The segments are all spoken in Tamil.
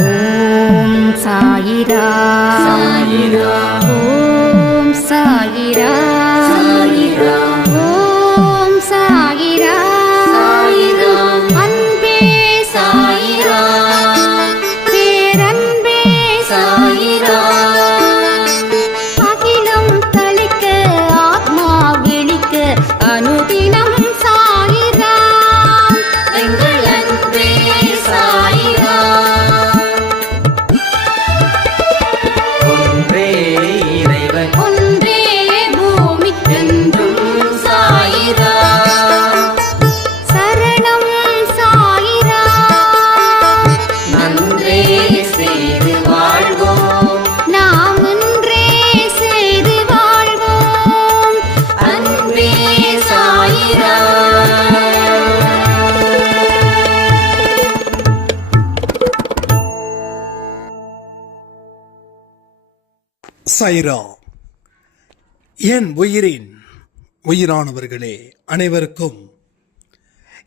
ஓம் சாயிரா சாயிரா ஓம் சாயிரா சாயிரா ஓம் சாயிரா சாயிரா அன்பே சாயிரா பேரன்பே சாயிரா அகிலம் தளிக்க ஆத்மா விழிக்க அனுதினம் சாயிரா எங்கள் அன்பே சாயிரா ஒன்றே இறைவன் ஒன்றே பூமிக்கென்றும் சாயிரா சரணம் சாயிரா நன்றே செய்து வாழ்வோம் நாம் ஒன்றே செய்து வாழ்வோம் அன்பே சாயிரா சாயிரா. என் உயிரின் உயிரானவர்களே அனைவருக்கும்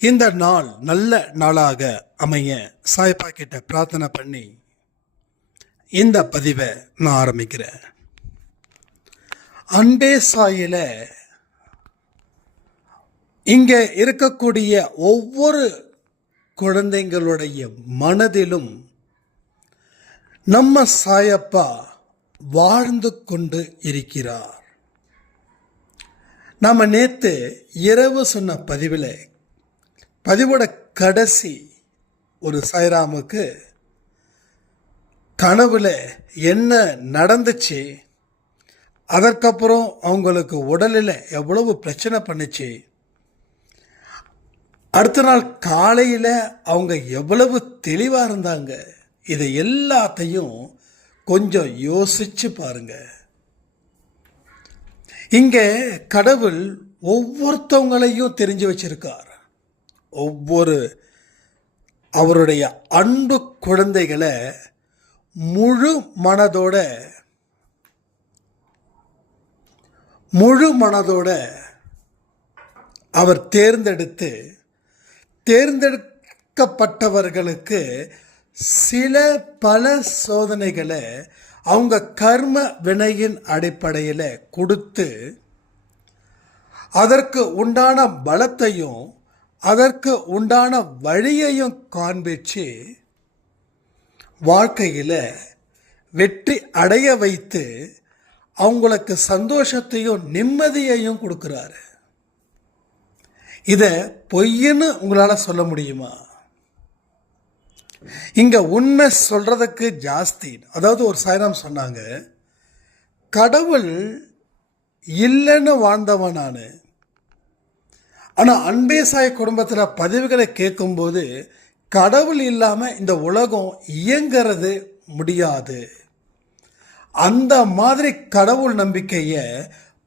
இந்த நாள் நல்ல நாளாக அமைய சாய்பா கிட்ட பிரார்த்தனை பண்ணி இந்த பதிவை நான் ஆரம்பிக்கிறேன். அன்பே சாயில இங்க இருக்கக்கூடிய ஒவ்வொரு குழந்தைங்களுடைய மனதிலும் நம்ம சாயப்பா வாழ்ந்து கொண்டு இருக்கிறார். நாம் நேற்று இரவு சொன்ன பதிவோட கடைசி ஒரு சாய்ராமுக்கு கனவுல என்ன நடந்துச்சு, அதற்கப்புறம் அவங்களுக்கு உடலில் எவ்வளவு பிரச்சனை பண்ணுச்சு, அடுத்த நாள் காலையில் அவங்க எவ்வளவு தெளிவாக இருந்தாங்க, இதை எல்லாத்தையும் கொஞ்சம் யோசிச்சு பாருங்க. இங்க கடவுள் ஒவ்வொருத்தவங்களையும் தெரிஞ்சு வச்சிருக்கார். ஒவ்வொரு அவருடைய அன்பு குழந்தைகளை முழு மனதோட அவர் தேர்ந்தெடுக்கப்பட்டவர்களுக்கு சில பல சோதனைகளை அவங்க கர்ம வினையின் அடிப்படையில் கொடுத்து அதற்கு உண்டான பலத்தையும் அதற்கு உண்டான வழியையும் காண்பிச்சு வாழ்க்கையில் வெற்றி அடைய வைத்து அவங்களுக்கு சந்தோஷத்தையும் நிம்மதியையும் கொடுக்குறாரு. இதை பொய்ன்னு உங்களால் சொல்ல முடியுமா? இங்க உண்மை சொல்றதுக்கு ஜாஸ்தி. அதாவது ஒரு சாய்ராம் சொன்னாங்க, கடவுள் இல்லைன்னு வாழ்ந்தவன் நான், ஆனால் அன்பே சாய் குடும்பத்தில் பதிவுகளை கேட்கும்போது கடவுள் இல்லாமல் இந்த உலகம் இயங்கிறது முடியாது, அந்த மாதிரி கடவுள் நம்பிக்கையை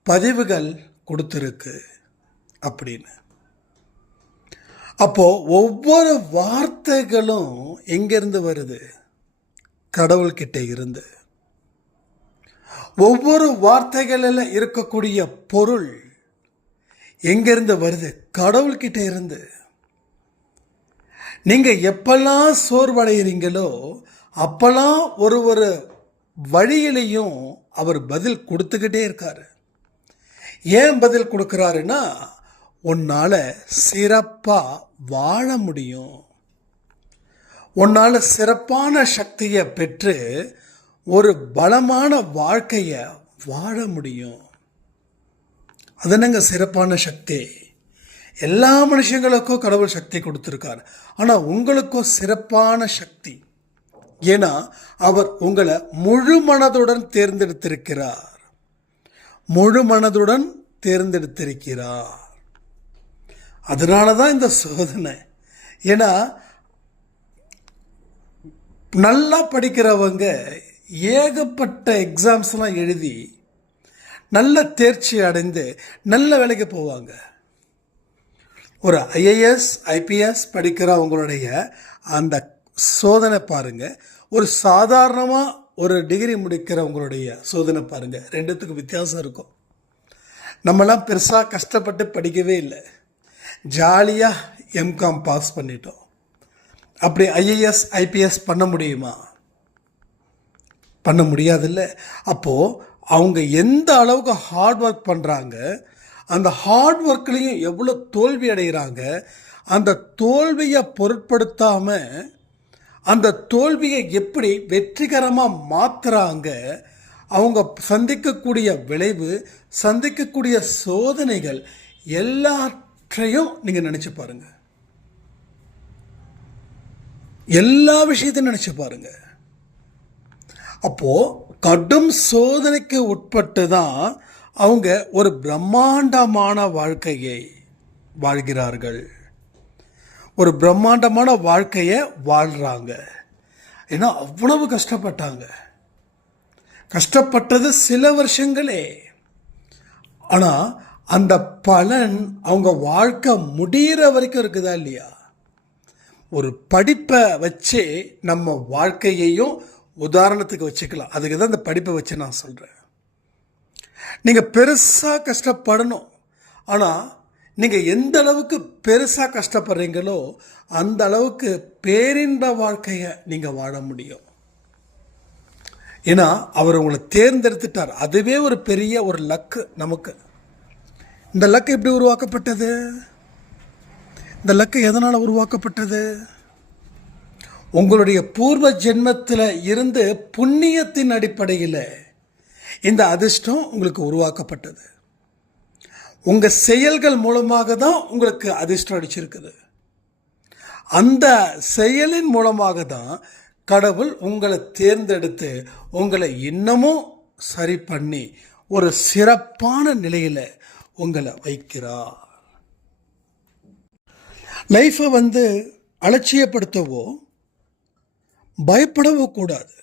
பதிவுகள் கொடுத்துருக்கு அப்படின்னு. அப்போ ஒவ்வொரு வார்த்தைகளும் எங்கிருந்து வருது? கடவுள்கிட்ட இருந்து. ஒவ்வொரு வார்த்தைகளில் இருக்கக்கூடிய பொருள் எங்கிருந்து வருது? கடவுள்கிட்ட இருந்து. நீங்க எப்பெல்லாம் சோர்வடைகிறீங்களோ அப்பெல்லாம் ஒரு வழியிலையும் அவர் பதில் கொடுத்துக்கிட்டே இருக்காரு. ஏன் பதில் கொடுக்கிறாருன்னா, உன்னால் சிறப்பாக வாழ முடியும், உன்னால் சிறப்பான சக்தியை பெற்று ஒரு பலமான வாழ்க்கையை வாழ முடியும். அது என்னங்க சிறப்பான சக்தி? எல்லா மனுஷங்களுக்கும் கடவுள் சக்தி கொடுத்துருக்கார், ஆனால் உங்களுக்கும் சிறப்பான சக்தி. ஏன்னா அவர் உங்களை முழு மனதுடன் தேர்ந்தெடுத்திருக்கிறார். அதனால தான் இந்த சோதனை. ஏன்னா நல்லா படிக்கிறவங்க ஏகப்பட்ட எக்ஸாம்ஸ்லாம் எழுதி நல்ல தேர்ச்சி அடைந்து நல்ல வேலைக்கு போவாங்க. ஒரு ஐஏஎஸ் ஐபிஎஸ் படிக்கிறவங்களுடைய அந்த சோதனை பாருங்கள், ஒரு சாதாரணமாக ஒரு டிகிரி முடிக்கிறவங்களுடைய சோதனை பாருங்கள், ரெண்டுத்துக்கும் வித்தியாசம் இருக்கும். நம்மளாம் பெருசாக கஷ்டப்பட்டு படிக்கவே இல்லை, ஜாலியாக எம்காம் பாஸ் பண்ணிட்டோம். அப்படி ஐஏஎஸ் ஐபிஎஸ் பண்ண முடியுமா? பண்ண முடியாதுல்ல. அப்போது அவங்க எந்த அளவுக்கு ஹார்ட் ஒர்க் பண்ணுறாங்க, அந்த ஹார்ட் ஒர்க்லேயும் எவ்வளோ தோல்வி அடைகிறாங்க, அந்த தோல்வியை பொருட்படுத்தாமல் அந்த தோல்வியை எப்படி வெற்றிகரமாக மாற்றுறாங்க, அவங்க சந்திக்கக்கூடிய விளைவு, சந்திக்கக்கூடிய சோதனைகள் எல்லாற்றையும் நீங்கள் நினச்சி பாருங்கள். எல்லா விஷயத்தையும் நினச்சி பாருங்க. அப்போது கடும் சோதனைக்கு உட்பட்டு தான் அவங்க ஒரு பிரம்மாண்டமான வாழ்க்கையை வாழ்கிறார்கள், ஒரு பிரம்மாண்டமான வாழ்க்கையை வாழ்கிறாங்க. ஏன்னா அவ்வளவு கஷ்டப்பட்டாங்க. கஷ்டப்பட்டது சில வருஷங்களே, ஆனால் அந்த பலன் அவங்க வாழ்க்கை முடிகிற வரைக்கும் இருக்குதா இல்லையா? ஒரு படிப்பை வச்சு நம்ம வாழ்க்கையையும் உதாரணத்துக்கு வச்சுக்கலாம். அதுக்கு தான் இந்த படிப்பை வச்சு நான் சொல்கிறேன். நீங்கள் பெருசாக கஷ்டப்படணும், ஆனால் நீங்கள் எந்த அளவுக்கு பெருசாக கஷ்டப்படுறீங்களோ அந்த அளவுக்கு பேரின்ப வாழ்க்கையை நீங்கள் வாழ முடியும். ஏன்னா அவர் உங்களை தேர்ந்தெடுத்துட்டார். அதுவே ஒரு பெரிய ஒரு லக்கு நமக்கு. இந்த லக்கு எப்படி உருவாக்கப்பட்டது? இந்த லக்கு எதனால் உருவாக்கப்பட்டது? உங்களுடைய பூர்வ ஜென்மத்தில் இருந்து புண்ணியத்தின் அடிப்படையில் இந்த அதிர்ஷ்டம் உங்களுக்கு உருவாக்கப்பட்டது. உங்கள் செயல்கள் மூலமாக தான் உங்களுக்கு அதிர்ஷ்டம் அடிச்சிருக்குது. அந்த செயலின் மூலமாக தான் கடவுள் உங்களை தேர்ந்தெடுத்து உங்களை இன்னமும் சரி பண்ணி ஒரு சிறப்பான நிலையில் உங்களை வைக்கிறார். லைஃப்பை அலட்சியப்படுத்தவோ பயப்படவோ கூடாது.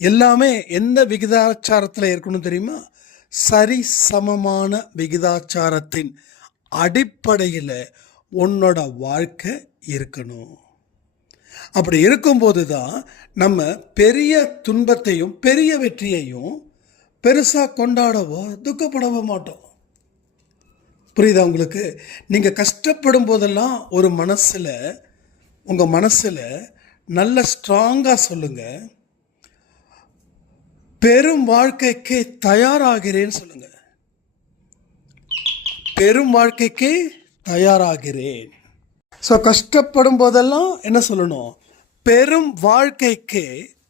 எல்லாமே எந்த விகிதாச்சாரத்தில் இருக்கணும் தெரியுமா? சரி சமமான விகிதாச்சாரத்தின் அடிப்படையில் உன்னோட வாழ்க்கை இருக்கணும். அப்படி இருக்கும்போது தான் நம்ம பெரிய துன்பத்தையும் பெரிய வெற்றியையும் பெருசாக கொண்டாடவோ துக்கப்படவோ மாட்டோம். புரியுதா உங்களுக்கு? நீங்கள் கஷ்டப்படும் போதெல்லாம் ஒரு மனசில், உங்கள் மனசில் நல்ல ஸ்ட்ராங்காக சொல்லுங்கள், பெரும் வாழ்க்கைக்கு தயாராகிறேன்னு சொல்லுங்கள். பெரும் வாழ்க்கைக்கு தயாராகிறேன். ஸோ கஷ்டப்படும் போதெல்லாம் என்ன சொல்லணும்? பெரும் வாழ்க்கைக்கு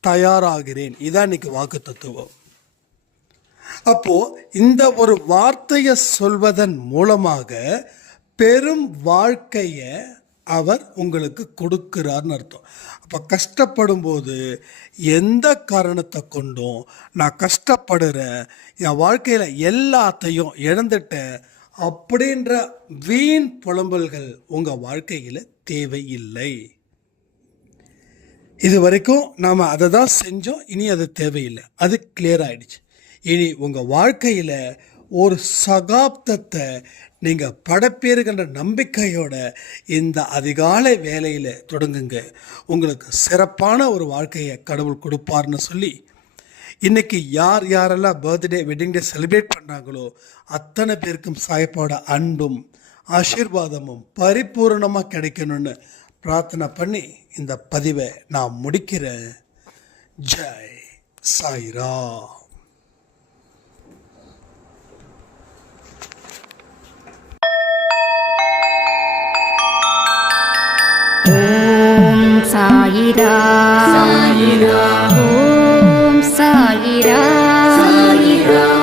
தயாராகிறேன். இதான் இன்னைக்கு வாக்கு தத்துவம். அப்போ இந்த ஒரு வார்த்தையை சொல்வதன் மூலமாக பெரும் வாழ்க்கையை அவர் உங்களுக்கு கொடுக்கிறார்னு அர்த்தம். அப்போ கஷ்டப்படும் போது எந்த காரணத்தை கொண்டும் நான் கஷ்டப்படுறேன், என் வாழ்க்கையில் எல்லாத்தையும் இழந்துட்டேன் அப்படின்ற வீண் புலம்பல்கள் உங்கள் வாழ்க்கையில் தேவையில்லை. இது வரைக்கும் நாம் அதை தான் செஞ்சோம், இனி அது தேவையில்லை, அது கிளியர் ஆகிடுச்சு. இனி உங்கள் வாழ்க்கையில் ஒரு சகாப்தத்தை நீங்கள் படைப்பீருக்கின்ற நம்பிக்கையோட இந்த அதிகாலை வேலையில் தொடங்குங்க. உங்களுக்கு சிறப்பான ஒரு வாழ்க்கையை கடவுள் கொடுப்பார்னு சொல்லி இன்றைக்கி யார் யாரெல்லாம் பர்த்டே வெட்டிங் டே செலிப்ரேட் பண்ணுறாங்களோ அத்தனை பேருக்கும் சாயப்பாட அன்பும் ஆசீர்வாதமும் பரிபூர்ணமாக கிடைக்கணும்னு பிரார்த்தனை பண்ணி இந்த பதிவை நான் முடிக்கிறேன். ஜெய் சாய்ராம். ஓம் சாயிரா சாயிரா ஓம் சாயிரா சாயிரா